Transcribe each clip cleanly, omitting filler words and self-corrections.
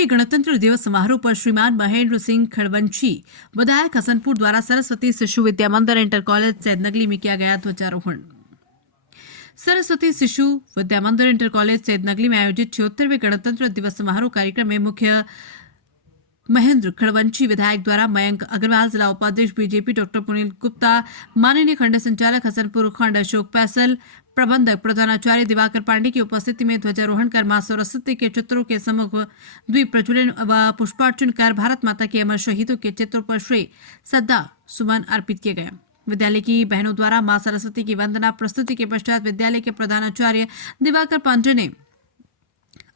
77वें गणतंत्र दिवस समारोह पर श्रीमान महेंद्र सिंह खड़वंशी विधायक हसनपुर द्वारा सरस्वती शिशु विद्या मंदिर इंटर कॉलेज सैदनगली में किया गया ध्वजारोहण। सरस्वती शिशु विद्या मंदिर इंटर कॉलेज सैदनगली में आयोजित 76वें गणतंत्र दिवस समारोह कार्यक्रम में मुख्य महेंद्र खड़वंशी विधायक द्वारा मयंक अग्रवाल, जिला उपाध्यक्ष बीजेपी डॉक्टर पुनील गुप्ता, माननीय खंड संचालक हसनपुर खंड अशोक पैसल, प्रबंधक प्रधानाचार्य दिवाकर पांडे की उपस्थिति में ध्वजारोहण कर मां सरस्वती के चित्रों के सम्मुख द्वीप प्रज्वलन व पुष्पार्चन कर भारत माता के अमर शहीदों के चित्रों पर श्री श्रद्धा सुमन अर्पित किए गए। विद्यालय की बहनों द्वारा मां सरस्वती की वंदना प्रस्तुति के पश्चात विद्यालय के प्रधानाचार्य दिवाकर पांडे ने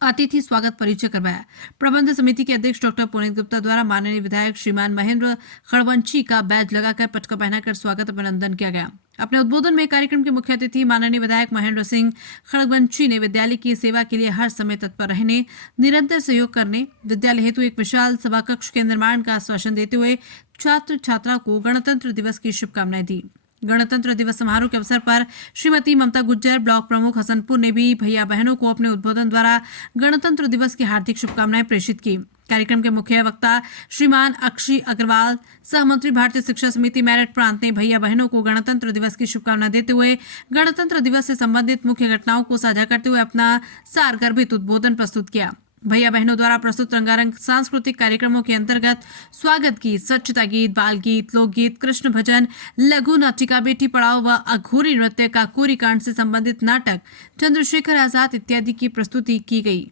अतिथि स्वागत परिचय करवाया। प्रबंध समिति के अध्यक्ष डॉक्टर पुनीत गुप्ता द्वारा माननीय विधायक श्रीमान महेंद्र खड़वंशी का बैज लगाकर पटका पहनाकर स्वागत अभिनंदन किया गया। अपने उद्बोधन में कार्यक्रम के मुख्य अतिथि माननीय विधायक महेंद्र सिंह खड़वंशी ने विद्यालय की सेवा के लिए हर समय तत्पर रहने, निरंतर सहयोग करने, विद्यालय हेतु एक विशाल सभा कक्ष के निर्माण का आश्वासन देते हुए छात्र छात्रा को गणतंत्र दिवस की शुभकामनाएं दी। गणतंत्र दिवस समारोह के अवसर पर श्रीमती ममता गुज्जर, ब्लॉक प्रमुख हसनपुर ने भी भैया बहनों को अपने उद्बोधन द्वारा गणतंत्र दिवस की हार्दिक शुभकामनाएं प्रेषित की। कार्यक्रम के मुख्य वक्ता श्रीमान अक्षय अग्रवाल, सहमंत्री भारतीय शिक्षा समिति मेरठ प्रांत ने भैया बहनों को गणतंत्र दिवस की शुभकामनाएं देते हुए गणतंत्र दिवस से संबंधित मुख्य घटनाओं को साझा करते हुए अपना सारगर्भित उद्बोधन प्रस्तुत किया। भैया बहनों द्वारा प्रस्तुत रंगारंग सांस्कृतिक कार्यक्रमों के अंतर्गत स्वागत गीत, स्वच्छता गीत, बाल गीत, लोकगीत, कृष्ण भजन, लघु नाटिका, बेटी पढ़ाओ व अघोरी नृत्य, काकोरी कांड से संबंधित नाटक, चंद्रशेखर आजाद इत्यादि की प्रस्तुति की गई।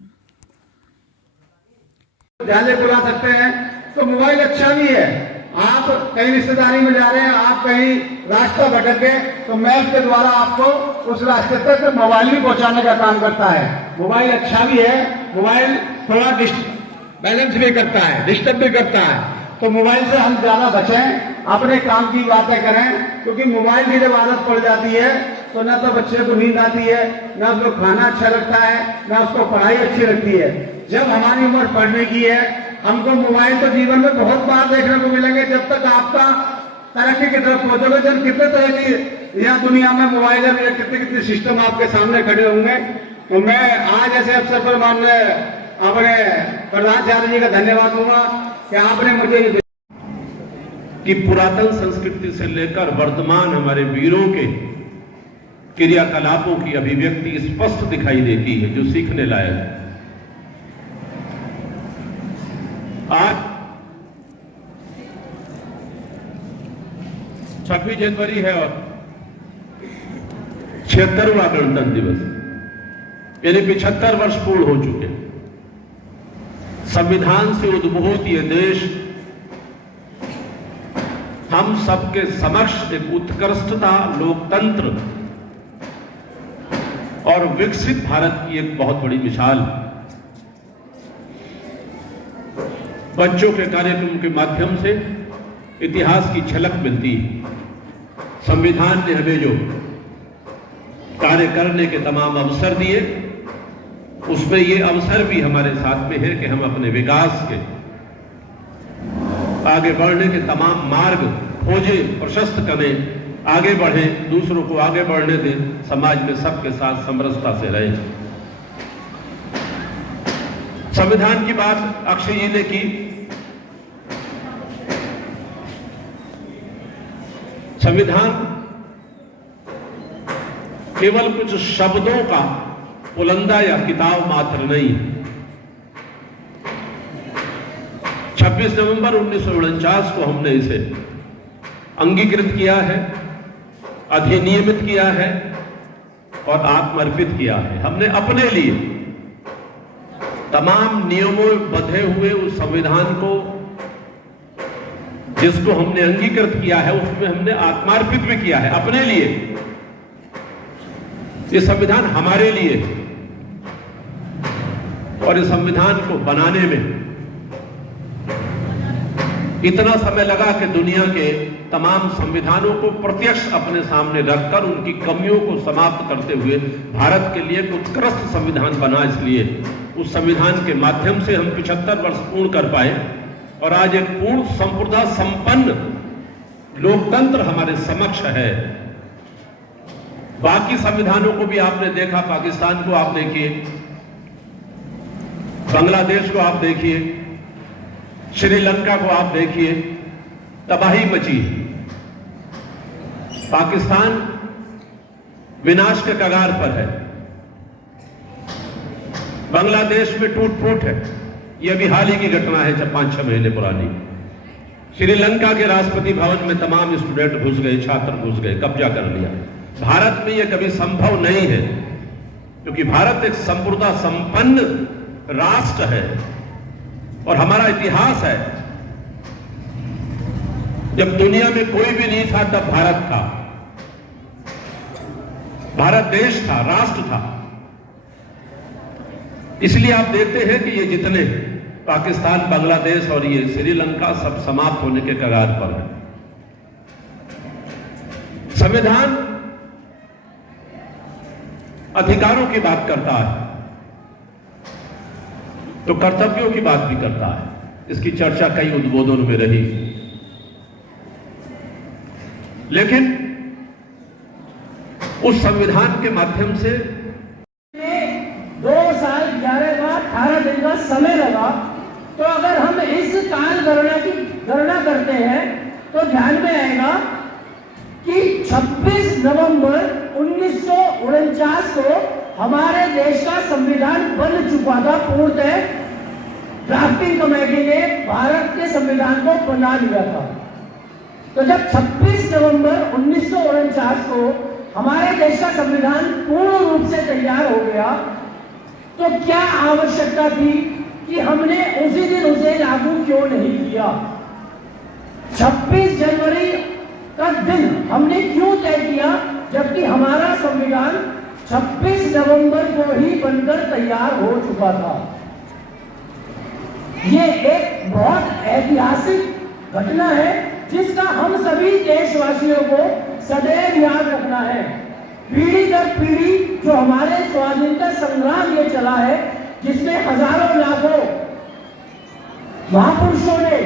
विद्यालय बुला सकते हैं तो मोबाइल अच्छा भी है। आप कहीं रिश्तेदारी में जा रहे हैं, आप कहीं रास्ता भटक गए तो मैप के द्वारा आपको उस रास्ते तक मोबाइल भी पहुंचाने का काम करता है। मोबाइल अच्छा भी है, मोबाइल थोड़ा बैलेंस भी करता है, डिस्टर्ब भी करता है। तो मोबाइल से हम ज्यादा बचें, अपने काम की बातें करें, क्योंकि मोबाइल की जब आदत पड़ जाती है तो ना तो बच्चे को नींद आती है, ना उसको खाना अच्छा लगता है, ना उसको पढ़ाई अच्छी लगती है। जब हमारी उम्र पढ़ने की है, हमको मोबाइल तो जीवन में बहुत बार देखने को मिलेंगे। जब तक आपका तरक्की की तरफ पहुंचोगे, जब कितने तरह की यहाँ दुनिया में मोबाइल है, कितने कितने सिस्टम आपके सामने खड़े होंगे। तो मैं आज ऐसे अवसर पर माननीय अपने प्रधानाचार्य जी का धन्यवाद दूंगा कि आपने मुझे कि पुरातन संस्कृति से लेकर वर्तमान हमारे वीरों के क्रियाकलापों की अभिव्यक्ति स्पष्ट दिखाई देती है, जो सीखने लायक है। आज 26 जनवरी है और 76वां गणतंत्र दिवस, यानी 75 वर्ष पूर्ण हो चुके हैं। संविधान से उद्भूत ये देश हम सबके समक्ष एक उत्कृष्टता, लोकतंत्र और विकसित भारत की एक बहुत बड़ी मिसाल। बच्चों के कार्यक्रम के माध्यम से इतिहास की झलक मिलती है। संविधान ने हमें जो कार्य करने के तमाम अवसर दिए, उसमें ये अवसर भी हमारे साथ में है कि हम अपने विकास के आगे बढ़ने के तमाम मार्ग खोजें, प्रशस्त करें, आगे बढ़ें, दूसरों को आगे बढ़ने दें, समाज में सबके साथ समरसता से रहें। संविधान की बात अक्षय जी ने की। संविधान केवल कुछ शब्दों का पुलंदा या किताब मात्र नहीं। 26 नवंबर 1949 को हमने इसे अंगीकृत किया है, अधिनियमित किया है और आत्मर्पित किया है। हमने अपने लिए तमाम नियमों में बंधे हुए उस संविधान को, जिसको हमने अंगीकृत किया है, उसमें हमने आत्मार्पित भी किया है अपने लिए। ये संविधान हमारे लिए है और इस संविधान को बनाने में इतना समय लगा कि दुनिया के तमाम संविधानों को प्रत्यक्ष अपने सामने रखकर उनकी कमियों को समाप्त करते हुए भारत के लिए एक उत्कृष्ट संविधान बना। इसलिए उस संविधान के माध्यम से हम 75 वर्ष पूर्ण कर पाए और आज एक पूर्ण संप्रदा संपन्न लोकतंत्र हमारे समक्ष है। बाकी संविधानों को भी आपने देखा, पाकिस्तान को आप देखिए, बांग्लादेश को आप देखिए, श्रीलंका को आप देखिए, तबाही मची। पाकिस्तान विनाश के कगार पर है। बांग्लादेश में टूट फूट है। यह भी हाल ही की घटना है, 5-6 महीने पुरानी। श्रीलंका के राष्ट्रपति भवन में तमाम स्टूडेंट घुस गए, छात्र घुस गए, कब्जा कर लिया। भारत में यह कभी संभव नहीं है, क्योंकि भारत एक संप्रभुता संपन्न राष्ट्र है और हमारा इतिहास है। जब दुनिया में कोई भी नहीं था तब भारत था, भारत देश था, राष्ट्र था। इसलिए आप देखते हैं कि ये जितने पाकिस्तान, बांग्लादेश और ये श्रीलंका सब समाप्त होने के कगार पर है। संविधान अधिकारों की बात करता है तो कर्तव्यों की बात भी करता है। इसकी चर्चा कई उद्बोधनों में रही, लेकिन उस संविधान के माध्यम से 2 साल 11 माह 18 दिन का समय लगा। तो अगर हम इस काल गणना की गणना करते हैं तो ध्यान में आएगा कि 26 नवंबर 1949 को हमारे देश का संविधान बन चुका था। पूर्णतः ड्राफ्टिंग कमेटी ने भारत के संविधान को बना लिया था। तो जब 26 नवंबर 1949 को हमारे देश का संविधान पूर्ण रूप से तैयार हो गया, तो क्या आवश्यकता थी कि हमने उसी दिन उसे लागू क्यों नहीं किया? 26 जनवरी का दिन हमने क्यों तय किया, जबकि हमारा संविधान 26 नवंबर को ही बनकर तैयार हो चुका था? ये एक बहुत ऐतिहासिक घटना है जिसका हम सभी देशवासियों को सदैव याद रखना है। पीढ़ी दर पीढ़ी जो हमारे स्वाधीनता संग्राम ये चला है, जिसमें हजारों लाखों महापुरुषों ने,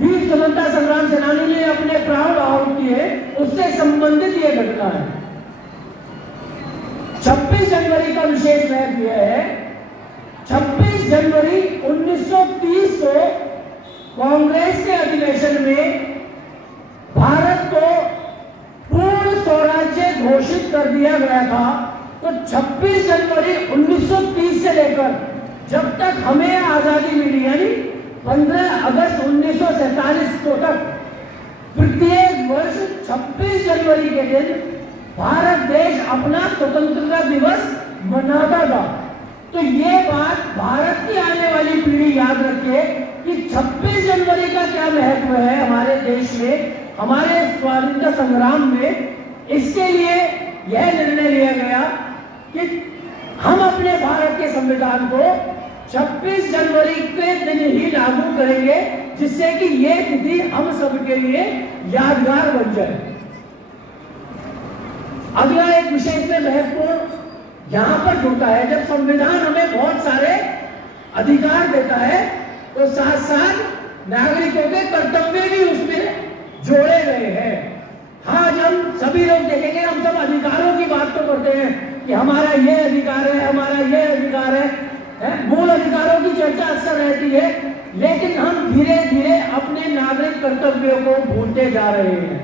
वीर स्वतंत्रता संग्राम सेनानी ने अपने प्राण आहुति किए, उससे संबंधित ये घटना है। 26 जनवरी का विशेष महत्व यह है, 26 जनवरी 1930 को कांग्रेस के अधिवेशन में भारत को पूर्ण स्वराज्य घोषित कर दिया गया था। तो 26 जनवरी 1930 से लेकर जब तक हमें आजादी मिली, यानी 15 अगस्त 1947 को तक, प्रत्येक वर्ष 26 जनवरी के दिन भारत देश अपना स्वतंत्रता दिवस मनाता था। तो ये बात भारत की आने वाली पीढ़ी याद रखे कि 26 जनवरी का क्या महत्व है हमारे देश में, हमारे स्वाधीनता संग्राम में। इसके लिए यह निर्णय लिया गया कि हम अपने भारत के संविधान को 26 जनवरी के दिन ही लागू करेंगे, जिससे कि ये तिथि हम सबके लिए यादगार बन जाए। अगला एक विषय में महत्वपूर्ण यहां पर जुड़ता है, जब संविधान हमें बहुत सारे अधिकार देता है तो साथ साथ नागरिकों के कर्तव्य भी उसमें जोड़े गए हैं। हाँ, जब सभी लोग देखेंगे, हम सब अधिकारों की बात तो करते हैं कि हमारा ये अधिकार है, हमारा ये अधिकार है, मूल अधिकारों की चर्चा अक्सर रहती है, लेकिन हम धीरे धीरे अपने नागरिक कर्तव्यों को भूलते जा रहे हैं।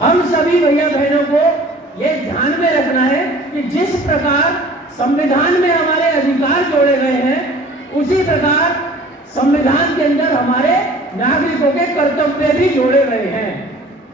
हम सभी भैया बहनों को ये ध्यान में रखना है कि जिस प्रकार संविधान में हमारे अधिकार जोड़े गए हैं, उसी प्रकार संविधान के अंदर हमारे नागरिकों के कर्तव्य भी जोड़े गए हैं।